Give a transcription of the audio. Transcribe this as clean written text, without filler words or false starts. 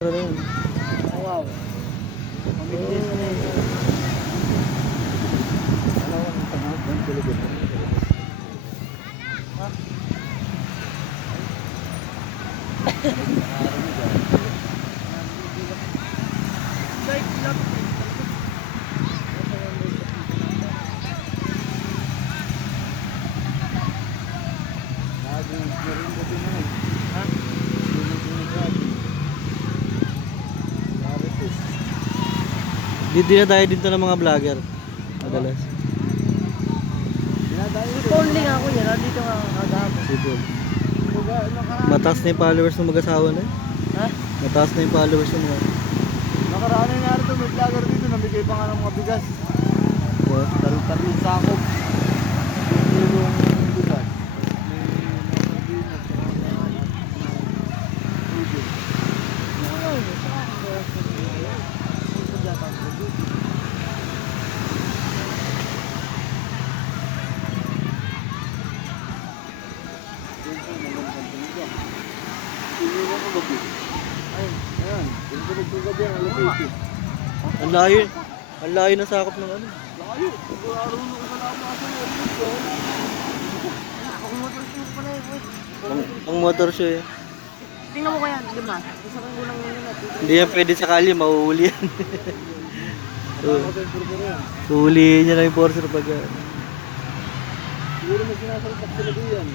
Ano yun? Wow. Pamigil sa nito. Ano ang tanong ng kulubot? Ha? Dito na tayo dito ng mga vlogger. Madalas. Only nga ako yan. Dito nga kagapon. Siguro. Mataas na yung followers ng mag-asawa na yun. Ha? Mataas na yung followers ng mga. Nakaraan na nga ito. May vlogger dito. Namigay pa nga ng mga bigas. Yeah. Talong sakop. Yung bigas. Ang layo. Ang layo na sakop ng ano. Layo. Ang motor show eh. Tingnan mo kaya, di ba? Isa kang gulang nila natin. Hindi yan pwede sakali, mahuhuli yan. Huhulihin niya na yung Forcer pag Siguro may sinasalpak sila diyan.